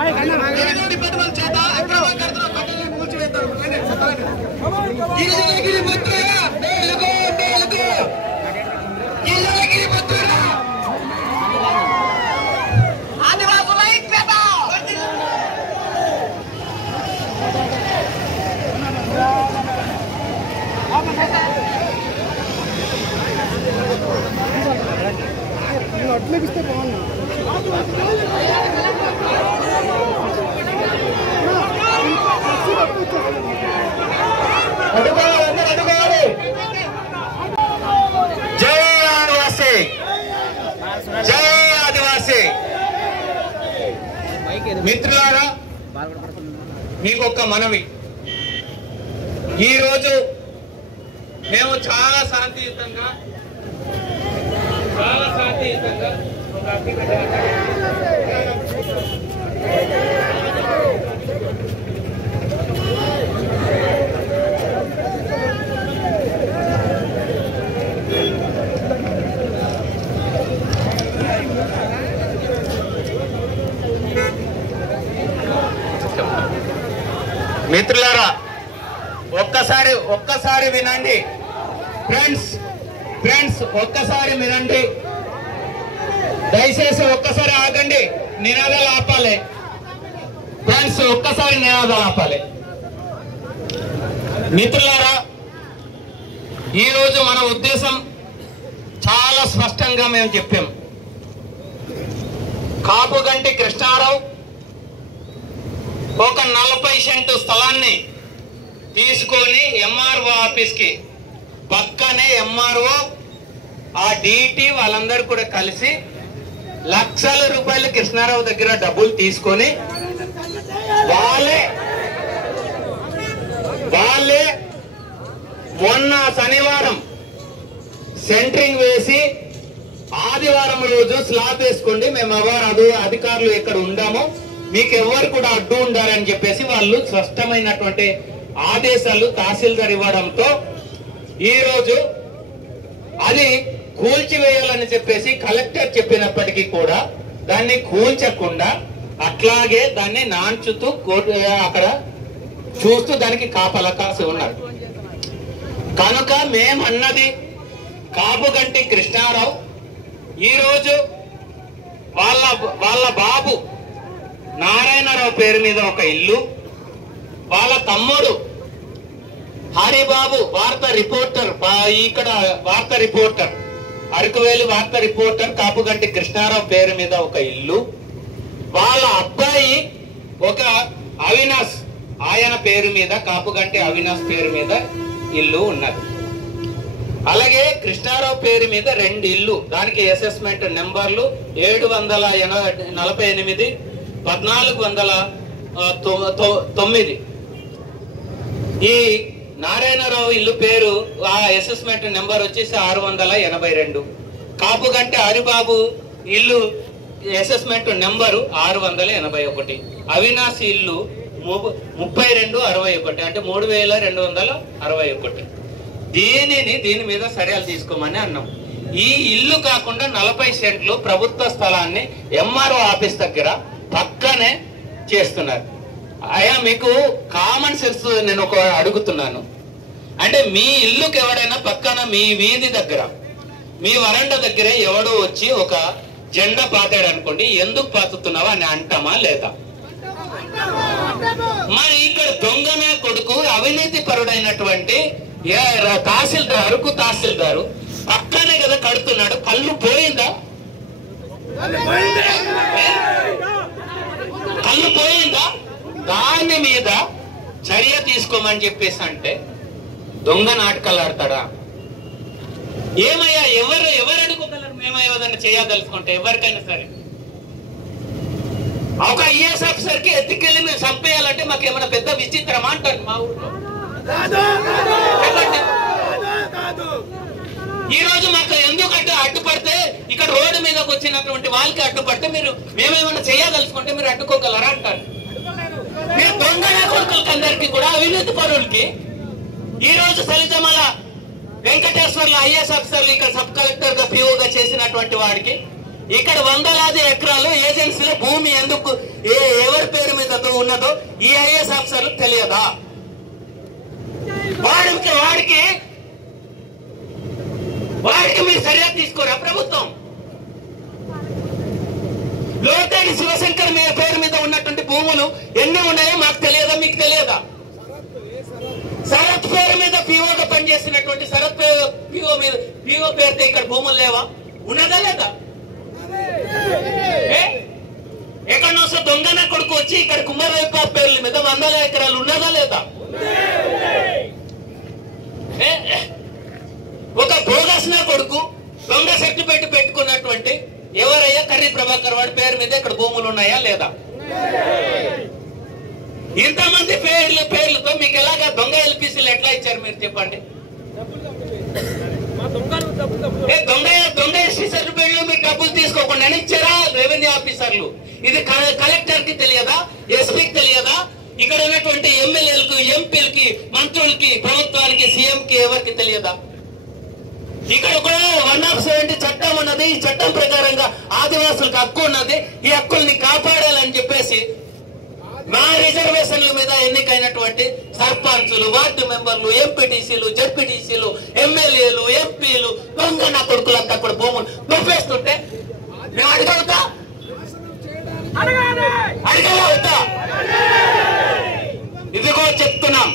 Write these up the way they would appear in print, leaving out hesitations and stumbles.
పెట్టుబడుల చేత అక్రమకర్తల పట్టణాన్ని కూల్చివేస్తారు. ఆదివాసుల ఐక్యత. అట్లకిస్తే బాగున్నా జై ఆదివాసీ, జై ఆదివాసీ. మిత్రులారా, మీకు ఒక్క మనవి. ఈరోజు మేము చాలా శాంతియుతంగా మిత్రులారా, ఒక్కసారి వినండి ఫ్రెండ్స్, ఒక్కసారి వినండి. దయచేసి ఒక్కసారి ఆగండి. నినాదాలు ఆపాలి ఫ్రెండ్స్, ఒక్కసారి నినాదాలు ఆపాలి. మిత్రులారా, ఈరోజు మన ఉద్దేశం చాలా స్పష్టంగా మేము చెప్పాం. కాపుగంటి కృష్ణారావు ఒక 40 సెంటు స్థలాన్ని తీసుకొని ఎంఆర్ఓ ఆఫీస్కి పక్కనే ఎంఆర్ఓ ఆ డిటి వాళ్ళందరూ కూడా కలిసి లక్షల రూపాయలు కృష్ణారావు దగ్గర డబ్బులు తీసుకొని వాళ్ళే మొన్న శనివారం సెంటరింగ్ వేసి ఆదివారం రోజు స్లాబ్ వేసుకోండి, మేము అధికారులు ఇక్కడ ఉండాము, మీకు ఎవరు కూడా అడ్డు ఉండాలని చెప్పేసి వాళ్ళు స్పష్టమైనటువంటి ఆదేశాలు తహసీల్దార్ ఇవ్వడంతో ఈరోజు అది కూల్చివేయాలని చెప్పేసి కలెక్టర్ చెప్పినప్పటికీ కూడా దాన్ని కూల్చకుండా అట్లాగే దాన్ని నాంచుతూ అక్కడ చూస్తూ దానికి కాపలా కాసి ఉన్నారు. కనుక మేమన్నది కాపుగంటి కృష్ణారావు ఈరోజు వాళ్ళ బాబు నారాయణరావు పేరు మీద ఒక ఇల్లు, వాళ్ళ తమ్ముడు హరిబాబు వార్తా రిపోర్టర్, ఇక్కడ వార్తా రిపోర్టర్, అరకువేలి వార్తా రిపోర్టర్ కాపుగంటి కృష్ణారావు పేరు మీద ఒక ఇల్లు, వాళ్ళ అబ్బాయి ఒక అవినాష్ ఆయన పేరు మీద కాపుగంటి అవినాష్ పేరు మీద ఇల్లు ఉన్నది. అలాగే కృష్ణారావు పేరు మీద 2 ఇల్లు, దానికి అసెస్మెంట్ నెంబర్లు 748, 1409. ఈ నారాయణరావు ఇల్లు పేరు ఆ అసెస్మెంట్ నెంబర్ వచ్చేసి 682. కాపుగంటి హరిబాబు ఇల్లు అసెస్మెంట్ నెంబరు 681. అవినాశ్ ఇల్లు 3261, అంటే 3261. దీని మీద చర్యలు తీసుకోమని అన్నాం. ఈ ఇల్లు కాకుండా 40 సెంట్లు ప్రభుత్వ స్థలాన్ని ఎంఆర్ఓ ఆఫీస్ దగ్గర పక్కనే చేస్తున్నారు. అయ్యా, మీకు కామన్ సెన్స్ నేను ఒక అడుగుతున్నాను. అంటే మీ ఇల్లుకి ఎవడైనా పక్కన మీ వీధి దగ్గర మీ వరండా దగ్గర ఎవడో వచ్చి ఒక జెండా పాతాడు అనుకోండి, ఎందుకు పాతుతున్నావా అని అంటామా లేదా? మరి ఇక్కడ దొంగన కొడుకు అవినీతి పరుడైనటువంటి తహసీల్దార్, అరకు తహసీల్దారు పక్కనే కదా కడుతున్నాడు, కళ్ళు పోయిందా? కళ్ళు పోయిందా? దాని మీద చర్య తీసుకోమని చెప్పేసి అంటే దొంగ నాటకాలు ఆడతాడా? ఏమయ్యా, ఎవరు అడుగుగలరు? మేము ఏదైనా చేయదలుచుకుంటే ఎవరికైనా సరే ఒక ఐఏఎస్ ఆఫీసర్ కి ఎత్తుకెళ్ళి మేము చంపేయాలంటే మాకు ఏమైనా పెద్ద విచిత్రమా అంటాను మా ఊళ్ళో. ఈ రోజు మాకు ఎందుకంటే అడ్డుపడితే ఇక్కడ రోడ్డు మీదకి వచ్చినటువంటి వాళ్ళకి అడ్డుపడితే మేమేమైనా చేయదలుచుకుంటే మీరు అడ్డుకోగలరా అంటారు. మీరు దొంగ కొడుకులకి అందరికి కూడా అవినీతి పరులకి ఈ రోజు సలితమల వెంకటేశ్వర్ల ఐఏఎస్ ఆఫీసర్లు ఇక్కడ సబ్ కలెక్టర్ గా పిఓగా చేసినటువంటి వాడికి ఇక్కడ వందలాది ఎకరాలు ఏజెన్సీలో భూమి ఎందుకు ఎవరి పేరు మీద ఉన్నదో ఈ ఐఏఎస్ ఆఫీసర్లకు తెలియదా? వాడికి మీరు చర్య తీసుకోరా ప్రభుత్వం? లోతేటి శివశంకర్ పేరు మీద ఉన్నటువంటి భూములు ఎన్ని ఉన్నాయో మాకు తెలియదా, మీకు తెలియదా? శరత్ పేరు మీద పిఓగా పనిచేసినటువంటి శరత్ పిఓ పేరుతో ఇక్కడ భూములు లేవా? ఉన్నదా లేదా? ఎక్కడో దొంగన కొడుకు వచ్చి ఇక్కడ కుమారయ్య పేర్ల మీద 100 ఎకరాలు ఉన్నదా లేదా? ఒక బోగస్న కొడుకు దొంగ సర్టిఫికేట్ పెట్టుకున్నటువంటి ఎవరయ్యా కర్రీ ప్రభాకర్ వాడి పేరు మీద ఇక్కడ భూములు ఉన్నాయా లేదా? ఇంతమంది పేర్లతో మీకు ఎలాగా దొంగ ఎల్పిసీలు ఎట్లా ఇచ్చారు మీరు చెప్పండి? దొంగ ఎస్టీ సర్టిఫికేట్లు మీరు డబ్బులు తీసుకోకుండా ఇచ్చారా రెవెన్యూ ఆఫీసర్లు? ఇది కలెక్టర్ కి తెలియదా, ఎస్పీకి తెలియదా? ఇక్కడ ఉన్నటువంటి ఎమ్మెల్యేలకు, ఎంపీలకి, మంత్రులకి, ప్రభుత్వానికి, సీఎం కి ఎవరికి తెలియదా? ఇక్కడ ఒక 170 చట్టం ఉన్నది. ఈ చట్టం ప్రకారంగా ఆదివాసులకు హక్కు ఉన్నది. ఈ హక్కుల్ని కాపాడాలని చెప్పేసి మా రిజర్వేషన్ల మీద ఎన్నికైనటువంటి సర్పంచులు, వార్డు మెంబర్లు, ఎంపీటీసీలు, జడ్పీటీసీలు, ఎమ్మెల్యేలు, ఎంపీలు, దొంగ నా కొడుకులంతా కూడా భూములు నొప్పేస్తుంటే మేము అడగలుగుతా? ఇదిగో చెప్తున్నాం,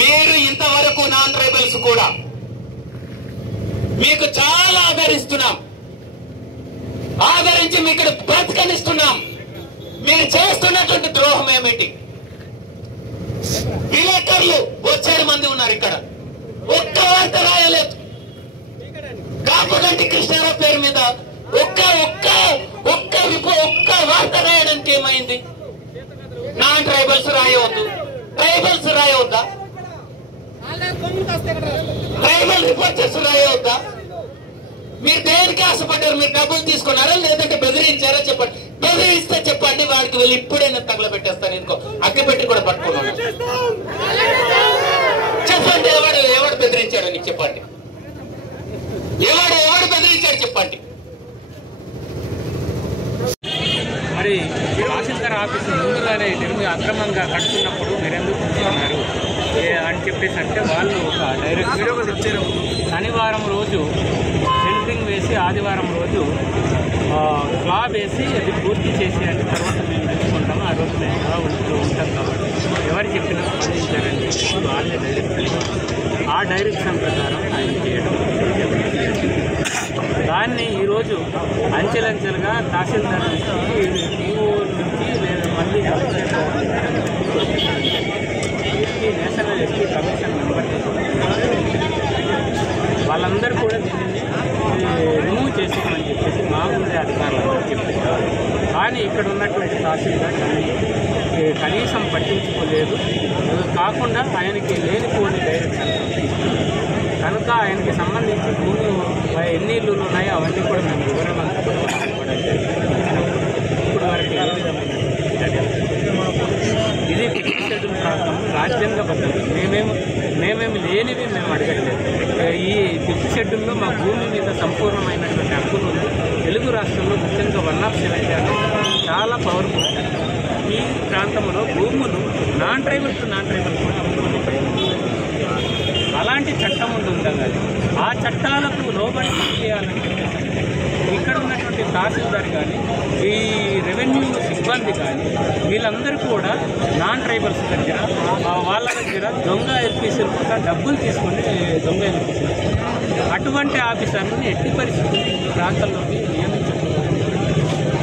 మీరు ఇంతవరకు నాన్ ట్రైబల్స్ కూడా మీకు చాలా ఆదరిస్తున్నాం, ఆదరించి మీకు బ్రతకనిస్తున్నాం. మీరు చేస్తున్నటువంటి ద్రోహం ఏమిటి? విలేకరులు 7 మంది ఉన్నారు ఇక్కడ, ఒక్క వార్త రాయలేదు. కాపుగంటి కృష్ణారావు పేరు మీద ఒక్క వార్త రాయడానికి ఏమైంది? నాన్ ట్రైబల్స్ రాయవద్దు, ట్రైబల్స్ రాయవద్దా? ట్రైబల్ రిపోర్టర్స్ రాయవద్దా? మీరు దేనికి ఆశపడ్డారు? మీరు డబ్బులు తీసుకున్నారా లేదంటే బెదిరించారా చెప్పండి. బెదిరిస్తే చెప్పండి, వాడికి వెళ్ళి ఇప్పుడైనా తగలబెట్టేస్తాను. ఇంకో అగ్గి పెట్టి కూడా పట్టుకున్నాను. చెప్పండి, ఎవడు బెదిరించాడు నీకు చెప్పండి. ఎవడు బెదిరించాడు చెప్పండి. మరి తహసీల్దార్ ఆఫీసు ముందుగానే తిరిగి అక్రమంగా కడుతున్నప్పుడు మీరెందుకు కూర్చున్నారు అని చెప్పేసి అంటే వాళ్ళు ఒక డైరెక్ట్ శనివారం రోజు సెంట్రింగ్ వేసి ఆదివారం రోజు స్లాబ్ వేసి అది పూర్తి చేసి అంటే తర్వాత మేము తెలుసుకుంటాము. ఆ రోజు మేము ఎలా ఉంటాం కాబట్టి ఎవరు చెప్పినా స్పందించారని చెప్పి వాళ్ళే డైరెక్షన్, ఆ డైరెక్షన్ ప్రకారం ఆయన చేయడం. దాన్ని ఈరోజు అంచెలంచెలుగా తహసీల్దార్ నుంచి ఈఓ నుంచి లేదా మళ్ళీ నేషనల్ ఎస్టీ కమిషన్ మెంబర్ వాళ్ళందరూ కూడా దీనిని రిమూవ్ చేసేయమని చెప్పేసి మా ముందే అధికారులు చెప్పారు. కానీ ఇక్కడ ఉన్నటువంటి తహసీల్దార్ కనీసం పట్టించుకోలేదు. కాకుండా ఆయనకి లేనిపోని డైరెక్షన్ కనుక ఆయనకి సంబంధించి భూమి ఎన్ని ఇళ్ళు ఉన్నాయో అవన్నీ కూడా మేము వివరమంతా ఇప్పుడు వరకు ఇది షెడ్యూల్ ప్రాంతం రాజ్యాంగబద్ధం. మేమేమి లేనివి మేము అడగట్లేదు. ఈ ఫిఫ్త్ షెడ్యూల్లో మా భూమి మీద సంపూర్ణమైనటువంటి హక్కులు ఉంది. తెలుగు రాష్ట్రంలో ముఖ్యంగా 107 అనేది చాలా పవర్ఫుల్. ఈ ప్రాంతంలో భూములు నాన్ ట్రైబల్ కూడా అలాంటి చట్టం ఉండాలి. ఆ చట్టాలకు లోబడి చేయాలని ఇక్కడ ఉన్నటువంటి తహసీల్దార్ కానీ ఈ రెవెన్యూ సిబ్బంది కానీ వీళ్ళందరూ కూడా నాన్ ట్రైబల్స్ దగ్గర వాళ్ళ దగ్గర దొంగ ఎల్పీసీలు కూడా డబ్బులు తీసుకుని దొంగ ఎల్పీసీలు అటువంటి ఆఫీసర్లను ఎట్టి పరిస్థితుల్లో ఈ ప్రాంతాల్లోకి నియమించడం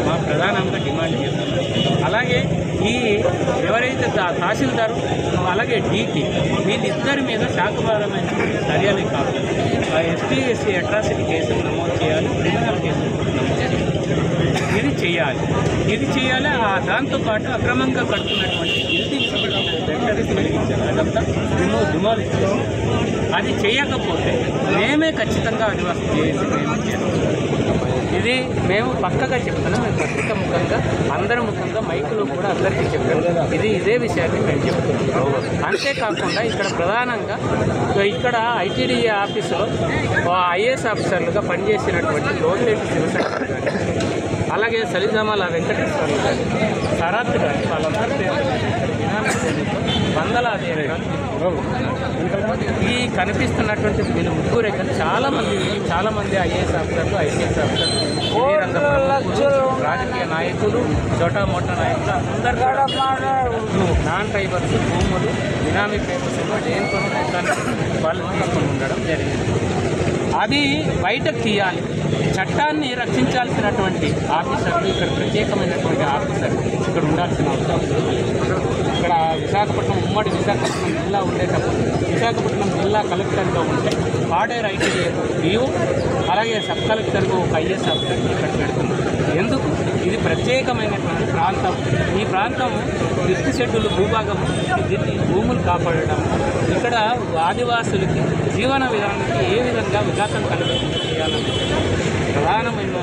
మా ప్రధానంగా డిమాండ్ చేస్తున్నారు. అలాగే ఈ ఎవరైతే తహసీల్దారు అలాగే డీటీ వీళ్ళిద్దరి మీద శాఖపరమైన చర్యలే కాదు ఎస్టీ ఎస్సీ అట్రాసిటీ కేసులు నమోదు చేయాలి, క్రిమినల్ కేసులు నమోదు చేయాలి. ఇది చేయాలి. దాంతోపాటు అక్రమంగా కడుతున్నటువంటి బిల్డింగ్స్ వెంటనే తొలగించాలి. అదంతా డిమాలిష్ చేయాలి. అది చేయకపోతే మేమే ఖచ్చితంగా ఆదివాసీ చేసి మేము చేస్తాం. ఇది మేము పక్కగా చెప్తున్నాం. మేము పత్రిక ముఖంగా అందరి ముఖంగా మైకులో కూడా అందరికీ చెప్పాం. ఇదే విషయాన్ని మేము చెప్తున్నాం. అంతేకాకుండా ఇక్కడ ప్రధానంగా ఇక్కడ ఐటీడీఏ ఆఫీసులో ఐఏఎస్ ఆఫీసర్లుగా పనిచేసినటువంటి లోకేటి శివశంకర్ గారు, అలాగే సలిజామాల వెంకటేశ్వర్లు గారు, శరత్ గారు, వాళ్ళందరి పేరు వందలాది ఈ కనిపిస్తున్నటువంటి వీళ్ళు ముగ్గురే కానీ చాలామంది ఐఏఎస్ ఆఫీసర్లు, ఐపీఎస్ ఆఫీసర్లు, రాజకీయ నాయకులు, చోటా మోటా నాయకులు అందరూ నాన్ ట్రైబర్స్ భూములు బినామీ పేపర్స్ దేనితో వాళ్ళు తీసుకొని ఉండడం జరిగింది. అది బయటకు తీయాలి. చట్టాన్ని రక్షించాల్సినటువంటి ఆఫీసర్లు, ఇక్కడ ప్రత్యేకమైనటువంటి ఆఫీసర్లు ఇక్కడ ఉండాల్సిన అవసరం. ఇక్కడ విశాఖపట్నం ఉమ్మడి విశాఖపట్నం జిల్లా ఉండేటప్పుడు విశాఖపట్నం జిల్లా కలెక్టర్గా ఉంటే పాడేరు ఐటీడీఏ డిఓ అలాగే సబ్ కలెక్టర్గా ఒక ఐఏఎస్ ఆఫీసర్ ఇక్కడ పెడుతున్నారు. ఎందుకు? ఇది ప్రత్యేకమైనటువంటి ప్రాంతం. ఈ ప్రాంతం గిఫ్ట్ షెడ్యూల్ భూభాగం, దీన్ని భూములు కాపాడడం, ఇక్కడ ఆదివాసులకి జీవన విధానానికి ఏ విధంగా వికాసం కలిగించి చేయాలని ప్రధానమైన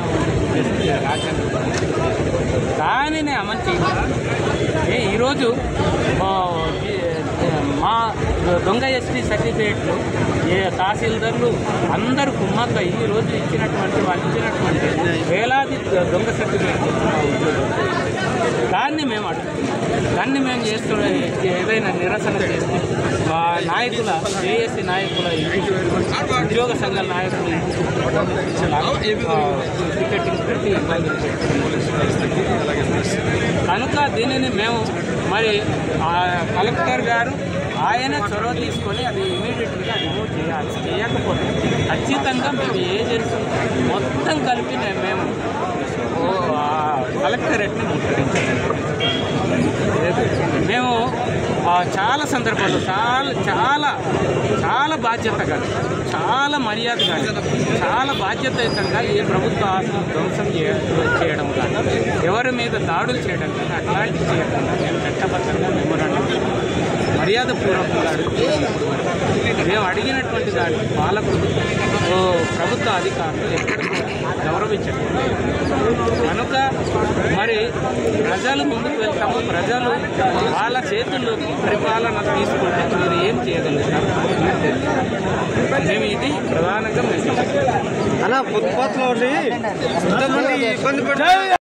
రాజ్యాంగం. దానిని అమలు చేయాలి. ఈరోజు మా దొంగ ఎస్టీ సర్టిఫికేట్లు తహసీల్దార్లు అందరూ కుమ్మక్క ఈరోజు వాళ్ళు ఇచ్చినటువంటి వేలాది దొంగ సర్టిఫికేట్లు దాన్ని మేము అడుగుతున్నాం. దాన్ని మేము చేస్తున్న ఏదైనా నిరసన చేస్తే నాయకుల జేఏసీ నాయకుల ఉద్యోగ సంఘాల నాయకులు టికెటింగ్ పెట్టి కనుక దీనిని మేము మరి కలెక్టర్ గారు ఆయన చొరవ తీసుకొని అది ఇమీడియట్గా రిమూవ్ చేయాలి. చేయకపోతే ఖచ్చితంగా మేము ఏజెన్సీ మొత్తం కలిపి మేము కలెక్టరేట్ని ముట్టడించాలి. మేము చాలా సందర్భాల్లో చాలా బాధ్యతగా, చాలా మర్యాదగా, చాలా బాధ్యతాయుతంగా ఏ ప్రభుత్వ ఆస్తులు ధ్వంసం చేయడం కానీ, ఎవరి మీద దాడులు చేయడం కానీ అట్లాంటివి చేయకుండా మేము చట్టబద్ధంగా మెమోరాండం మర్యాదపూర్వకంగా అడుగుతున్నాం. మేము అడిగినటువంటి దాన్ని పాలకులు, ప్రభుత్వ అధికారులు గౌరవించడం. కనుక మరి ప్రజలు ముందుకు వెళ్తాము. ప్రజలు వాళ్ళ చేతుల్లోకి పరిపాలన తీసుకుంటే మీరు ఏం చేయగలుగుతారు? మేము ఇది ప్రధానంగా మేము అలా ఫుట్పాత్లో ఇబ్బంది